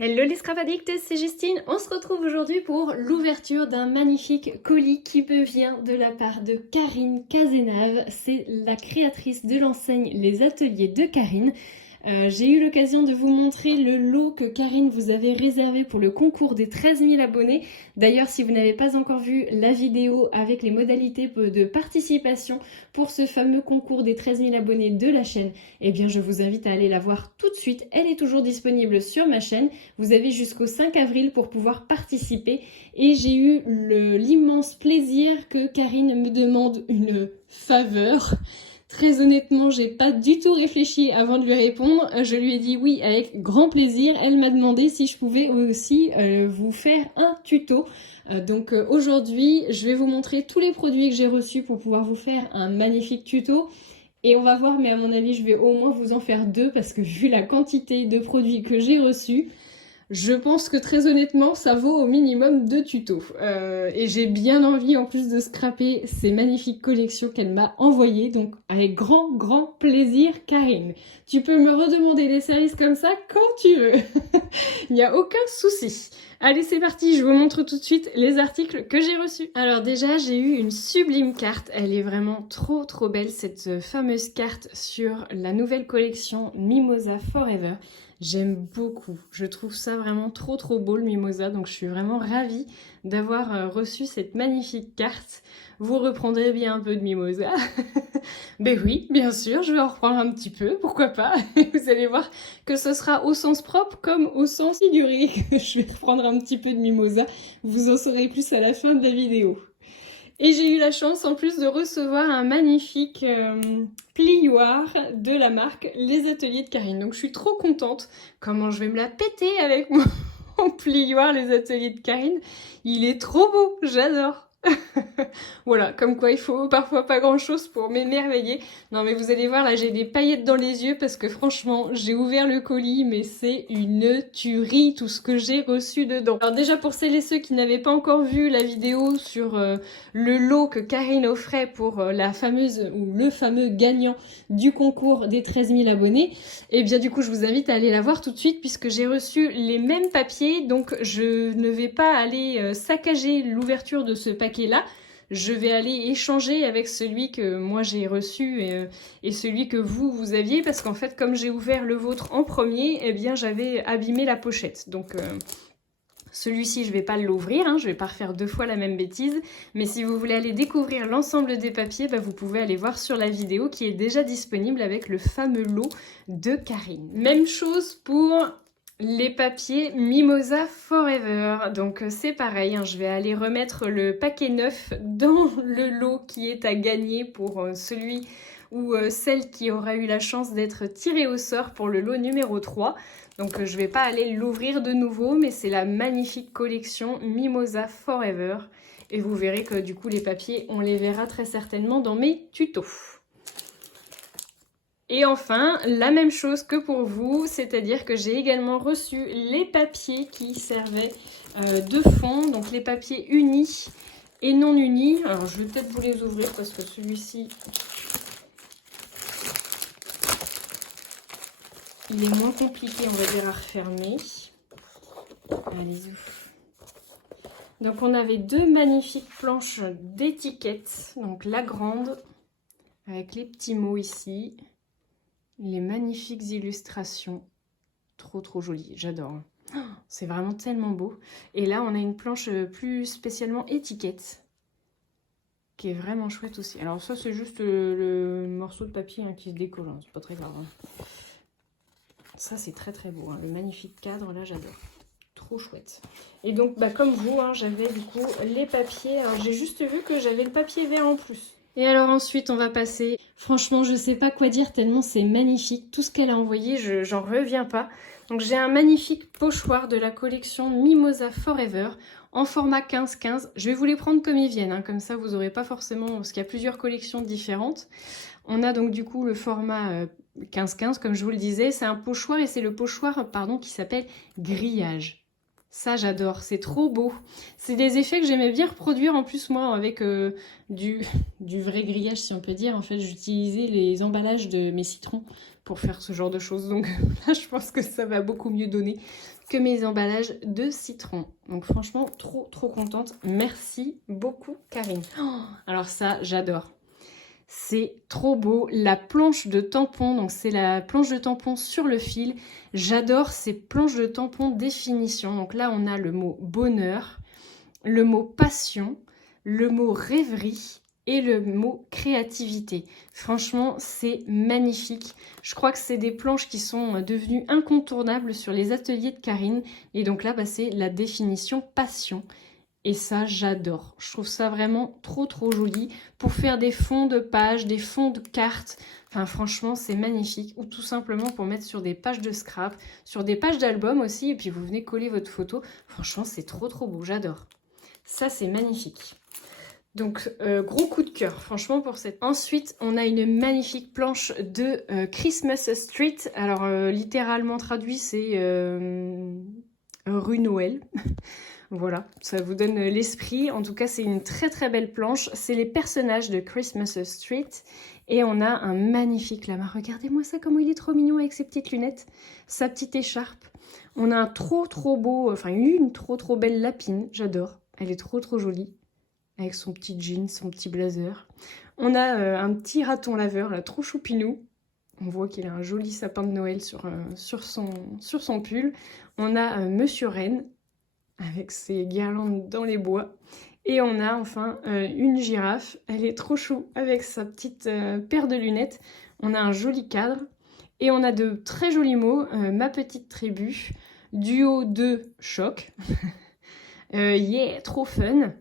Hello les Scrap Addicts, c'est Justine. On se retrouve aujourd'hui pour l'ouverture d'un magnifique colis qui me vient de la part de Karine Cazenave. C'est la créatrice de l'enseigne Les Ateliers de Karine. J'ai eu l'occasion de vous montrer le lot que Karine vous avait réservé pour le concours des 13 000 abonnés. D'ailleurs, si vous n'avez pas encore vu la vidéo avec les modalités de participation pour ce fameux concours des 13 000 abonnés de la chaîne, eh bien je vous invite à aller la voir tout de suite. Elle est toujours disponible sur ma chaîne. Vous avez jusqu'au 5 avril pour pouvoir participer. Et j'ai eu l'immense plaisir que Karine me demande une faveur. Très honnêtement, j'ai pas du tout réfléchi avant de lui répondre. Je lui ai dit oui avec grand plaisir. Elle m'a demandé si je pouvais aussi vous faire un tuto. Donc aujourd'hui, je vais vous montrer tous les produits que j'ai reçus pour pouvoir vous faire un magnifique tuto. Et on va voir, mais à mon avis, je vais au moins vous en faire deux parce que vu la quantité de produits que j'ai reçus, je pense que très honnêtement, ça vaut au minimum 2 tutos. Et j'ai bien envie en plus de scraper ces magnifiques collections qu'elle m'a envoyées. Donc avec grand plaisir, Karine. Tu peux me redemander des services comme ça quand tu veux. Il n'y a aucun souci. Allez, c'est parti, je vous montre tout de suite les articles que j'ai reçus. Alors déjà, j'ai eu une sublime carte. Elle est vraiment trop belle, cette fameuse carte sur la nouvelle collection Mimosa Forever. J'aime beaucoup, je trouve ça vraiment trop beau le Mimosa, donc je suis vraiment ravie d'avoir reçu cette magnifique carte. Vous reprendrez bien un peu de Mimosa. Ben oui, bien sûr, je vais en reprendre un petit peu, pourquoi pas. Vous allez voir que ce sera au sens propre comme au sens figuré que je vais reprendre un petit peu de Mimosa. Vous en saurez plus à la fin de la vidéo. Et j'ai eu la chance en plus de recevoir un magnifique plioir de la marque Les Ateliers de Karine. Donc je suis trop contente. Comment je vais me la péter avec mon plioir Les Ateliers de Karine. Il est trop beau, j'adore. Voilà, comme quoi il faut parfois pas grand chose pour m'émerveiller. Non mais vous allez voir, là j'ai des paillettes dans les yeux parce que franchement j'ai ouvert le colis mais c'est une tuerie tout ce que j'ai reçu dedans. Alors déjà pour celles et ceux qui n'avaient pas encore vu la vidéo sur le lot que Karine offrait pour la fameuse ou le fameux gagnant du concours des 13 000 abonnés, et bien du coup je vous invite à aller la voir tout de suite puisque j'ai reçu les mêmes papiers, donc je ne vais pas aller saccager l'ouverture de ce paquet là. Je vais aller échanger avec celui que moi j'ai reçu et celui que vous aviez, parce qu'en fait comme j'ai ouvert le vôtre en premier, eh bien j'avais abîmé la pochette. Donc celui-ci je vais pas l'ouvrir, hein, je vais pas refaire deux fois la même bêtise, mais si vous voulez aller découvrir l'ensemble des papiers, bah, vous pouvez aller voir sur la vidéo qui est déjà disponible avec le fameux lot de Karine. Même chose pour les papiers Mimosa Forever, donc c'est pareil, hein, je vais aller remettre le paquet neuf dans le lot qui est à gagner pour celui ou celle qui aura eu la chance d'être tirée au sort pour le lot numéro 3. Donc je vais pas aller l'ouvrir de nouveau, mais c'est la magnifique collection Mimosa Forever. Et vous verrez que du coup les papiers, on les verra très certainement dans mes tutos. Et enfin, la même chose que pour vous, c'est-à-dire que j'ai également reçu les papiers qui servaient de fond, donc les papiers unis et non unis. Alors je vais peut-être vous les ouvrir parce que celui-ci, il est moins compliqué, on va dire, à refermer. Allez-y. Donc on avait deux magnifiques planches d'étiquettes, donc la grande avec les petits mots ici. Les magnifiques illustrations, trop jolies, j'adore. C'est vraiment tellement beau. Et là, on a une planche plus spécialement étiquette, qui est vraiment chouette aussi. Alors ça, c'est juste le morceau de papier hein, qui se décolle, hein. C'est pas très grave. Hein. Ça, c'est très beau. Hein. Le magnifique cadre, là, j'adore. Trop chouette. Et donc, bah, comme vous, hein, j'avais du coup les papiers. Alors, j'ai juste vu que j'avais le papier vert en plus. Et alors ensuite, on va passer... Franchement, je sais pas quoi dire tellement c'est magnifique. Tout ce qu'elle a envoyé, j'en reviens pas. Donc j'ai un magnifique pochoir de la collection Mimosa Forever en format 15-15. Je vais vous les prendre comme ils viennent, hein, comme ça vous n'aurez pas forcément... Parce qu'il y a plusieurs collections différentes. On a donc du coup le format 15-15, comme je vous le disais. C'est un pochoir et c'est le pochoir, pardon, qui s'appelle grillage. Ça, j'adore, c'est trop beau. C'est des effets que j'aimais bien reproduire en plus, moi, avec du vrai grillage, si on peut dire. En fait, j'utilisais les emballages de mes citrons pour faire ce genre de choses. Donc là, je pense que ça va beaucoup mieux donner que mes emballages de citron. Donc franchement, trop, trop contente. Merci beaucoup, Karine. Oh, alors ça, j'adore. C'est trop beau. La planche de tampon, donc c'est la planche de tampon sur le fil. J'adore ces planches de tampon définition. Donc là, on a le mot bonheur, le mot passion, le mot rêverie et le mot créativité. Franchement, c'est magnifique. Je crois que c'est des planches qui sont devenues incontournables sur les ateliers de Karine. Et donc là, c'est la définition passion. Et ça, j'adore. Je trouve ça vraiment trop, trop joli pour faire des fonds de pages, des fonds de cartes. Enfin, franchement, c'est magnifique. Ou tout simplement pour mettre sur des pages de scrap, sur des pages d'album aussi. Et puis, vous venez coller votre photo. Franchement, c'est trop, trop beau. J'adore. Ça, c'est magnifique. Donc, gros coup de cœur, franchement, pour cette. Ensuite, on a une magnifique planche de Christmas Street. Alors, littéralement traduit, c'est rue Noël. Voilà, ça vous donne l'esprit. En tout cas, c'est une très très belle planche. C'est les personnages de Christmas Street. Et on a un magnifique lama. Regardez-moi ça, comment il est trop mignon avec ses petites lunettes, sa petite écharpe. On a un trop trop beau, enfin une trop trop belle lapine. J'adore. Elle est trop trop jolie. Avec son petit jean, son petit blazer. On a un petit raton laveur, là, trop choupinou. On voit qu'il a un joli sapin de Noël sur son pull. On a Monsieur Wren, avec ses guirlandes dans les bois. Et on a enfin une girafe. Elle est trop chou avec sa petite paire de lunettes. On a un joli cadre. Et on a de très jolis mots. Ma petite tribu. Duo de choc. Yeah, trop fun.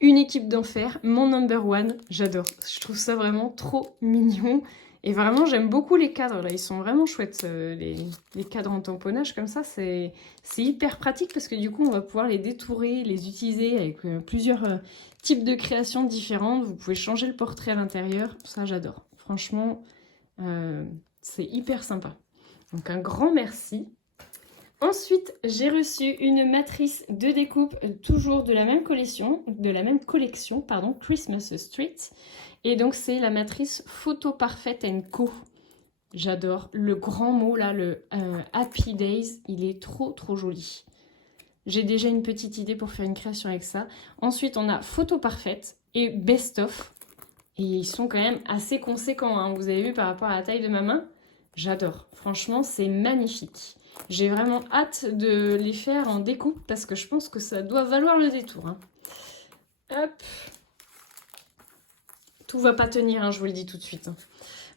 Une équipe d'enfer. Mon number one. J'adore. Je trouve ça vraiment trop mignon. Et vraiment, j'aime beaucoup les cadres, là. Ils sont vraiment chouettes, les cadres en tamponnage comme ça. C'est hyper pratique parce que du coup, on va pouvoir les détourer, les utiliser avec plusieurs types de créations différentes. Vous pouvez changer le portrait à l'intérieur. Ça, j'adore. Franchement, c'est hyper sympa. Donc, un grand merci. Ensuite, j'ai reçu une matrice de découpe, toujours de la même collection, pardon, Christmas Street. Et donc, c'est la matrice Photo Parfaite & Co. J'adore. Le grand mot, là, le Happy Days, il est trop, trop joli. J'ai déjà une petite idée pour faire une création avec ça. Ensuite, on a Photo Parfaite et Best Of. Et ils sont quand même assez conséquents, hein. Vous avez vu par rapport à la taille de ma main? J'adore. Franchement, c'est magnifique. J'ai vraiment hâte de les faire en découpe parce que je pense que ça doit valoir le détour, hein. Hop. Tout va pas tenir, hein, je vous le dis tout de suite.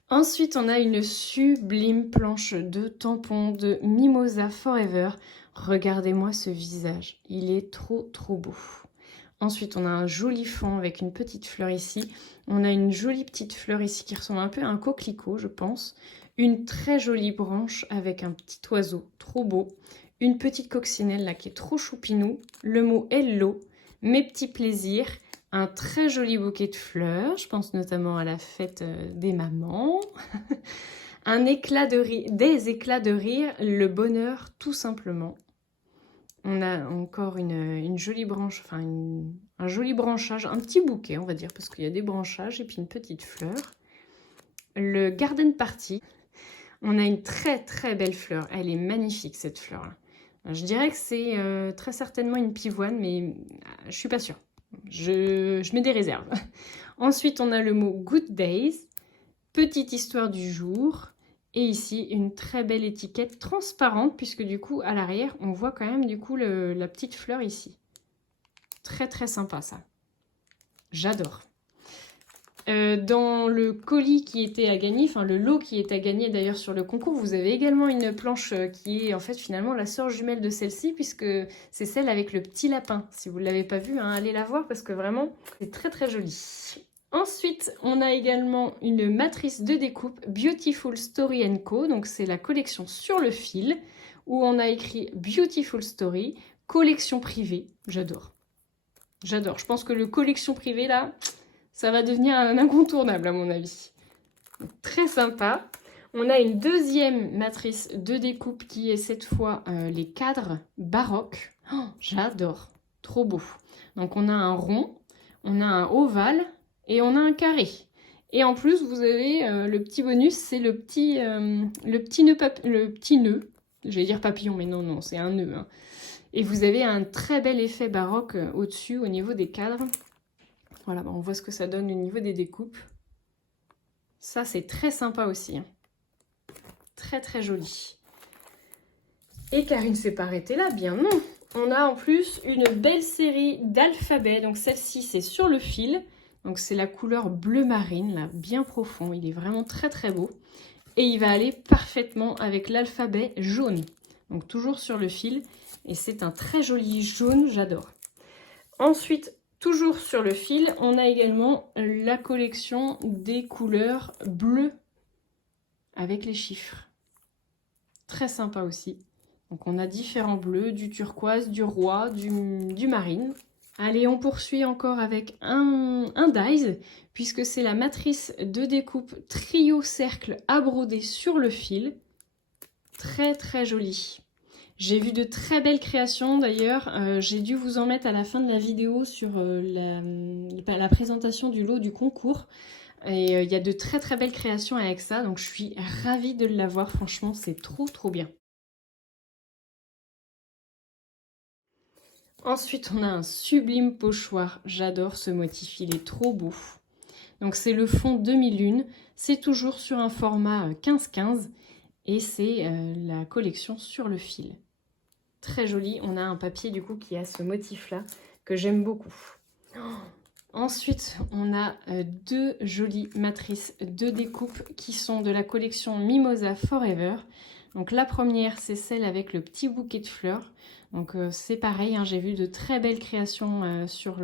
Ensuite, on a une sublime planche de tampons de Mimosa Forever. Regardez-moi ce visage, il est trop trop beau. Ensuite, on a un joli fond avec une petite fleur ici. On a une jolie petite fleur ici qui ressemble un peu à un coquelicot, je pense. Une très jolie branche avec un petit oiseau, trop beau. Une petite coccinelle là qui est trop choupinou. Le mot Hello, mes petits plaisirs. Un très joli bouquet de fleurs, je pense notamment à la fête des mamans. Un éclat de rire, des éclats de rire, le bonheur tout simplement. On a encore une jolie branche, enfin un joli branchage, un petit bouquet on va dire, parce qu'il y a des branchages et puis une petite fleur. Le garden party, on a une très très belle fleur, elle est magnifique cette fleur-là. Je dirais que c'est très certainement une pivoine, mais je suis pas sûre. Je mets des réserves. Ensuite, on a le mot Good Days, petite histoire du jour. Et ici, une très belle étiquette transparente, puisque du coup, à l'arrière, on voit quand même du coup la petite fleur ici. Très très sympa ça. J'adore. Dans le colis qui était à gagner, enfin le lot qui est à gagner d'ailleurs sur le concours, vous avez également une planche qui est en fait finalement la sœur jumelle de celle-ci, puisque c'est celle avec le petit lapin. Si vous ne l'avez pas vue, hein, allez la voir parce que vraiment c'est très très joli. Ensuite, on a également une matrice de découpe Beautiful Story & Co. Donc c'est la collection sur le fil où on a écrit Beautiful Story, collection privée. J'adore. J'adore. Je pense que le collection privée là, ça va devenir un incontournable à mon avis. Donc, très sympa. On a une deuxième matrice de découpe qui est cette fois les cadres baroques. Oh, j'adore, trop beau. Donc on a un rond, on a un ovale et on a un carré. Et en plus vous avez le petit bonus, c'est le petit nœud, j'allais dire papillon mais non, c'est un nœud. Hein. Et vous avez un très bel effet baroque au-dessus au niveau des cadres. Voilà, on voit ce que ça donne au niveau des découpes. Ça c'est très sympa aussi. Hein. Très très joli. Et Karine s'est pas arrêtée là, bien non. On a en plus une belle série d'alphabets. Donc celle-ci c'est sur le fil. Donc c'est la couleur bleu marine, là, bien profond. Il est vraiment très très beau. Et il va aller parfaitement avec l'alphabet jaune. Donc toujours sur le fil. Et c'est un très joli jaune, j'adore. Ensuite, toujours sur le fil, on a également la collection des couleurs bleues avec les chiffres. Très sympa aussi. Donc on a différents bleus, du turquoise, du roi, du marine. Allez, on poursuit encore avec un dies, puisque c'est la matrice de découpe trio cercle à broder sur le fil. Très très joli. J'ai vu de très belles créations d'ailleurs. J'ai dû vous en mettre à la fin de la vidéo sur la présentation du lot du concours. Et il y a de très très belles créations avec ça, donc je suis ravie de l'avoir, franchement c'est trop trop bien. Ensuite on a un sublime pochoir, j'adore ce motif, il est trop beau. Donc c'est le fond demi-lune, c'est toujours sur un format 15-15 et c'est la collection sur le fil. Très joli, on a un papier du coup qui a ce motif là que j'aime beaucoup. Ensuite, on a deux jolies matrices de découpe qui sont de la collection Mimosa Forever. Donc la première, c'est celle avec le petit bouquet de fleurs. Donc c'est pareil, hein, j'ai vu de très belles créations sur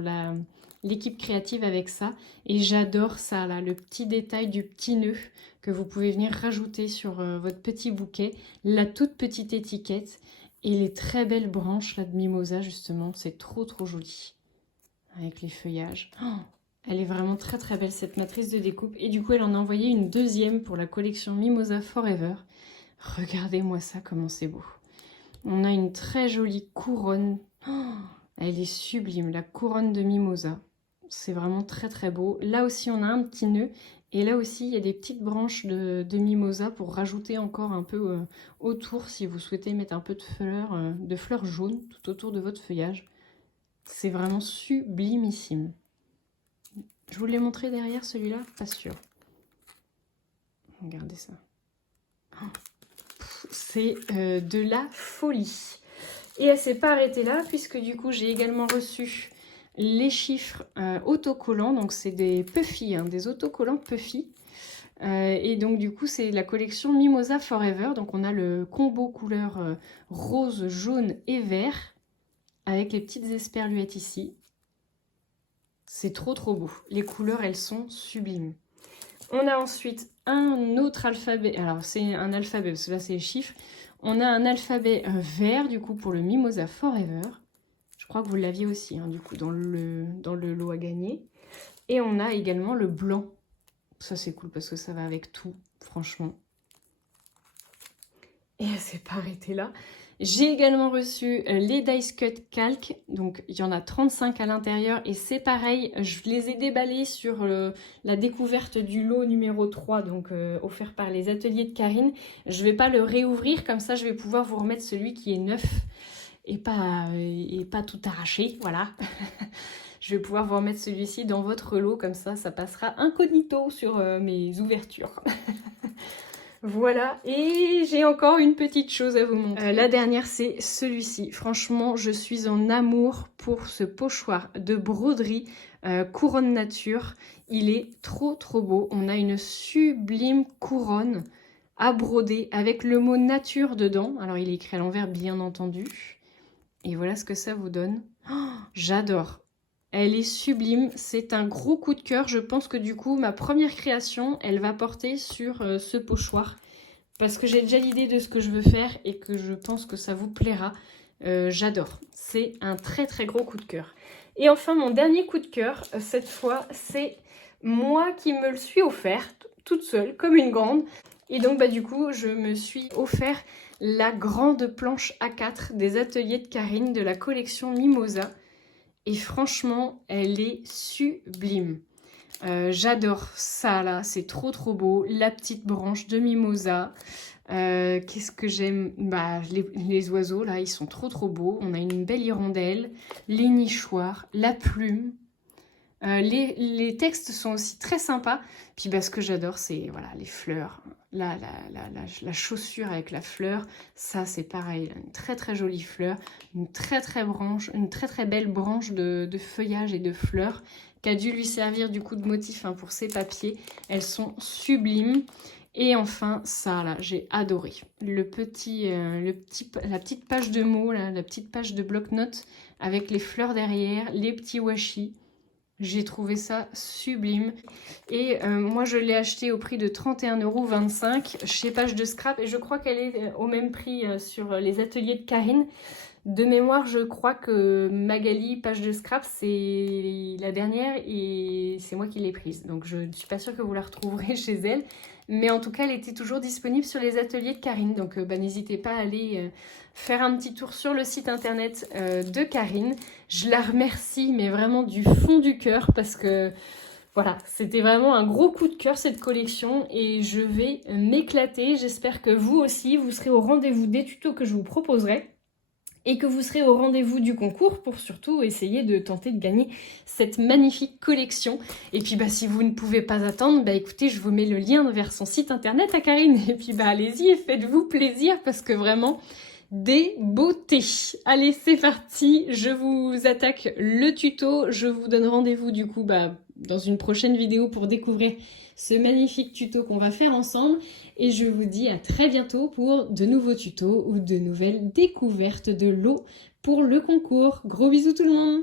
l'équipe créative avec ça. Et j'adore ça, là, le petit détail du petit nœud que vous pouvez venir rajouter sur votre petit bouquet. La toute petite étiquette et les très belles branches là, de Mimosa, justement. C'est trop trop joli. Avec les feuillages. Oh, elle est vraiment très très belle cette matrice de découpe. Et du coup, elle en a envoyé une deuxième pour la collection Mimosa Forever. Regardez-moi ça, comment c'est beau. On a une très jolie couronne. Oh, elle est sublime, la couronne de Mimosa. C'est vraiment très très beau. Là aussi, on a un petit nœud. Et là aussi, il y a des petites branches de Mimosa pour rajouter encore un peu autour si vous souhaitez mettre un peu de fleurs jaunes tout autour de votre feuillage. C'est vraiment sublimissime. Je vous l'ai montré derrière celui-là, pas sûr. Regardez ça. C'est de la folie. Et elle s'est pas arrêtée là, puisque du coup j'ai également reçu les chiffres autocollants. Donc c'est des Puffy, hein, des autocollants Puffy. Et donc du coup c'est la collection Mimosa Forever. Donc on a le combo couleur rose, jaune et vert. Avec les petites esperluettes ici. C'est trop trop beau. Les couleurs, elles sont sublimes. On a ensuite un autre alphabet. Alors, c'est un alphabet, parce que là, c'est les chiffres. On a un alphabet vert, du coup, pour le Mimosa Forever. Je crois que vous l'aviez aussi, hein, du coup, dans le lot à gagner. Et on a également le blanc. Ça, c'est cool, parce que ça va avec tout, franchement. Et elle s'est pas arrêtée là. J'ai également reçu les Dice Cut Calque, donc il y en a 35 à l'intérieur et c'est pareil, je les ai déballés sur la découverte du lot numéro 3, donc offert par les ateliers de Karine. Je vais pas le réouvrir, comme ça je vais pouvoir vous remettre celui qui est neuf et pas tout arraché, voilà. Je vais pouvoir vous remettre celui-ci dans votre lot, comme ça passera incognito sur mes ouvertures. Voilà, et j'ai encore une petite chose à vous montrer. La dernière, c'est celui-ci. Franchement, je suis en amour pour ce pochoir de broderie couronne nature. Il est trop trop beau. On a une sublime couronne à broder avec le mot nature dedans. Alors, il est écrit à l'envers, bien entendu. Et voilà ce que ça vous donne. Oh, j'adore. Elle est sublime, c'est un gros coup de cœur. Je pense que du coup, ma première création, elle va porter sur ce pochoir. Parce que j'ai déjà l'idée de ce que je veux faire et que je pense que ça vous plaira. J'adore. C'est un très très gros coup de cœur. Et enfin, mon dernier coup de cœur, cette fois, c'est moi qui me le suis offerte, toute seule, comme une grande. Et donc du coup, je me suis offert la grande planche A4 des ateliers de Karine de la collection Mimosa. Et franchement, elle est sublime. J'adore ça là, c'est trop beau. La petite branche de Mimosa. Qu'est-ce que j'aime? Les oiseaux là, ils sont trop beaux. On a une belle hirondelle, les nichoirs, la plume. Les textes sont aussi très sympas. Puis ce que j'adore, c'est voilà, les fleurs. La chaussure avec la fleur, ça c'est pareil. Une très jolie fleur, une très belle branche de feuillage et de fleurs qui a dû lui servir du coup de motif pour ses papiers. Elles sont sublimes. Et enfin, ça là, j'ai adoré. La petite page de mots, là, la petite page de bloc-notes avec les fleurs derrière, les petits washi. J'ai trouvé ça sublime. Et moi, je l'ai acheté au prix de 31,25 € chez Page de Scrap. Et je crois qu'elle est au même prix sur les ateliers de Karine. De mémoire, je crois que Magali, Page de Scrap, c'est la dernière et c'est moi qui l'ai prise. Donc, je ne suis pas sûre que vous la retrouverez chez elle. Mais en tout cas, elle était toujours disponible sur les ateliers de Karine. Donc, n'hésitez pas à aller faire un petit tour sur le site internet de Karine. Je la remercie, mais vraiment du fond du cœur, parce que voilà, c'était vraiment un gros coup de cœur cette collection et je vais m'éclater. J'espère que vous aussi, vous serez au rendez-vous des tutos que je vous proposerai et que vous serez au rendez-vous du concours pour surtout essayer de tenter de gagner cette magnifique collection. Et puis si vous ne pouvez pas attendre, écoutez, je vous mets le lien vers son site internet à Karine. Et puis allez-y et faites-vous plaisir parce que vraiment, des beautés. Allez, c'est parti, je vous attaque le tuto. Je vous donne rendez-vous du coup dans une prochaine vidéo pour découvrir ce magnifique tuto qu'on va faire ensemble. Et je vous dis à très bientôt pour de nouveaux tutos ou de nouvelles découvertes de l'eau pour le concours. Gros bisous tout le monde!